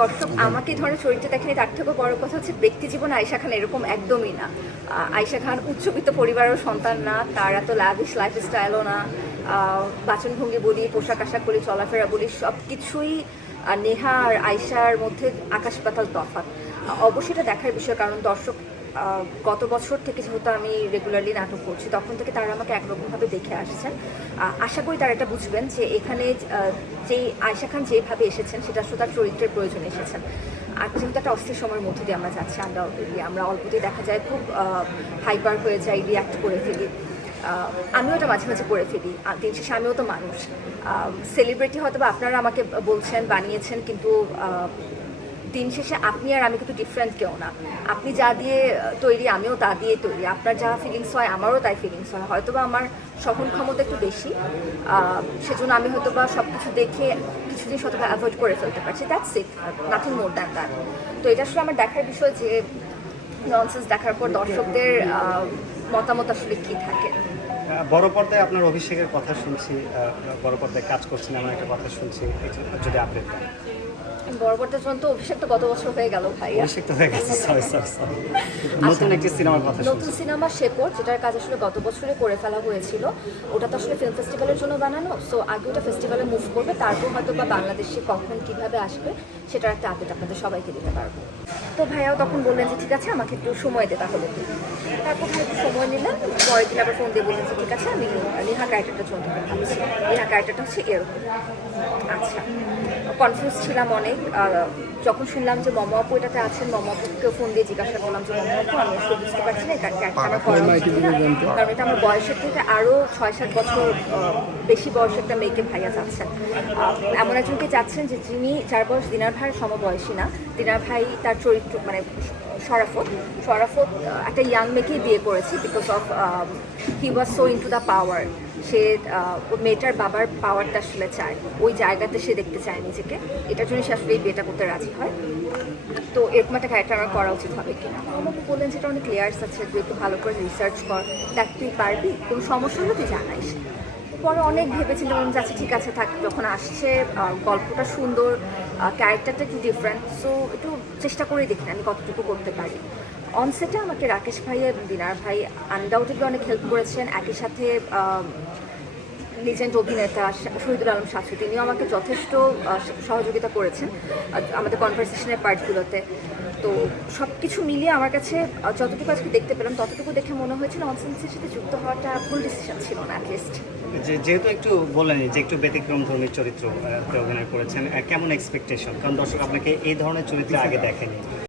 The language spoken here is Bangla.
দর্শক, আমাকে ধরে চরিত্রে দেখেনি তার থেকেও বড় কথা হচ্ছে, ব্যক্তি জীবন আয়সা খান এরকম একদমই না। আয়সা খান উচ্চবিত্ত পরিবারের সন্তান না, তার এত লাভিশ লাইফ স্টাইলও না বাচনভঙ্গি বলি পোশাক আশাক বলি, চলাফেরা বলি সব কিছুই নেহা আর আয়সার মধ্যে আকাশ পাতাল তফাত অবশ্যই এটা দেখার বিষয়, কারণ দর্শক গত বছর থেকে যেহেতু আমি রেগুলারলি নাটক করছি, তখন থেকে তারা আমাকে একরকমভাবে দেখে আসছেন আশা করি তারা এটা বুঝবেন যে এখানে যেই আয়শা খান যেভাবে এসেছেন, সেটা আসলে তার চরিত্রের প্রয়োজনে এসেছেন। আর যেহেতু একটা অস্থির সময়ের মধ্যে দিয়ে আমরা যাচ্ছি, আমরা আমরা অল্পতেই দেখা যায়, খুব হাইপার হয়ে যাই রিয়াক্ট করে ফেলি। আমিও এটা মাঝে মাঝে করে ফেলি। দিন শেষে আমিও তো মানুষ। সেলিব্রিটি হয়তো বা আপনারা আমাকে বলছেন, বানিয়েছেন, কিন্তু দিন শেষে আপনি আর আমি কিন্তু ডিফারেন্ট কেউ না। আপনি যা দিয়ে তৈরি, আমিও তা দিয়ে তৈরি। আপনার যা ফিলিংস হয়, আমারও তাই ফিলিংস হয়। হয়তো বা আমার সহন ক্ষমতা একটু বেশি সেজন্য আমি হয়তো বা সব কিছু দেখে কিছু জিনিস হয়তো অ্যাভয়েড করে ফেলতে পারছি। That's it nothing more than that তো এটা আসলে আমার দেখার বিষয় যে ননসেন্স দেখার পর দর্শকদের মতামত আসলে কী থাকে। বড় পর্দায় আপনার অভিষেকের কথা শুনছি বড় পর্দায় কাজ করছেন এমন একটা কথা শুনছি যদি আপডেট দেন। বড়বর্তের জন্য অভিষেক তো গত বছর হয়ে গেল ভাইয়া অভিষেক তো হয়ে গেছে সরি সরি সরি নতুন একটি সিনেমার কথা নতুন সিনেমা যেটার কাজ আসলে গত বছরে করে ফেলা হয়েছিল। ওটা তো আসলে ফিল্ম ফেস্টিভ্যালের জন্য বানানো সো আগে ওটা ফেস্টিভ্যালে মুভ করবে তারপর হয়তো বা বাংলাদেশে কখন কীভাবে আসবে সেটার একটা আপডেট আপনাদের সবাইকে দিতে পারব। তো ভাইয়াও তখন বললেন যে, ঠিক আছে, আমাকে একটু সময় দে তাহলে তারপর ভাই একটু সময় নিলাম পরের দিন আবার ফোন দিয়ে বললেন যে, ঠিক আছে, আমি, নেহা ক্যারেক্টারটা চলতে পারি নেহা ক্যারেক্টারটা হচ্ছে এরকম। আচ্ছা কনফিউজ ছিলাম অনেক যখন শুনলাম যে মম আপু এটাতে আছেন মম ফোন দিয়ে জিজ্ঞাসা করলাম যে মম আপু আমি আসলে বুঝতে পারছি না এটা করা উচিত। কারণ এটা আমার বয়সের থেকে আরও ছয় সাত বছর বেশি বয়সের একটা মেয়েকে ভাইয়া যাচ্ছেন এমন একজনকে যাচ্ছেন যে যিনি চার বয়স দিনার ভাইয়ের সমবয়সী না দিনার ভাই তার চরিত্র মানে শরাফত শরাফত একটা ইয়াং মেয়েকেই বিয়ে করেছে because of he was so in to the power সে মেয়েটার বাবার পাওয়ারটা আসলে চায়। ওই জায়গাতে সে দেখতে চায় নিজেকে। এটার জন্য সে আসলে এই বিয়েটা করতে রাজি হয়। তো এরকম একটা ক্যারেক্টার আমার করা উচিত হবে কিনা? আমাকে বললেন যেটা অনেক লেয়ার্স আছে, তুই একটু ভালো করে রিসার্চ কর। দেখ, তুই পারবি? কোনো সমস্যা হলে তুই জানাইস পরে অনেক ভেবেছিলাম যে আচ্ছা ঠিক আছে, থাক। যখন আসছে গল্পটা সুন্দর ক্যারেক্টারটা একটু ডিফারেন্ট সো একটু চেষ্টা করেই দেখি আমি কতটুকু করতে পারি। অনসেটে আমাকে রাকেশ ভাই এবং দিনার ভাই আনডাউটেডলি অনেক হেল্প করেছেন, একই সাথে লিজেন্ড অভিনেতা শহীদুল আলম শাস্ত্রী, তিনিও আমাকে যথেষ্ট সহযোগিতা করেছেন আমাদের কনভারসেশনের পার্টগুলোতে তো সব কিছু মিলিয়ে আমার কাছে যতটুকু আজকে দেখতে পেলাম, ততটুকু দেখে মনে হয়েছিল অনসেন্সের সাথে যুক্ত হওয়াটা ভুল ডিসিশন ছিল না অ্যাটলিস্ট যেহেতু একটু বলেন যে, একটু ব্যতিক্রম ধর্মীর চরিত্র অভিনয় করেছেন কেমন এক্সপেকটেশন কারণ দর্শক আপনাকে এই ধরনের চরিত্র আগে দেখেনি।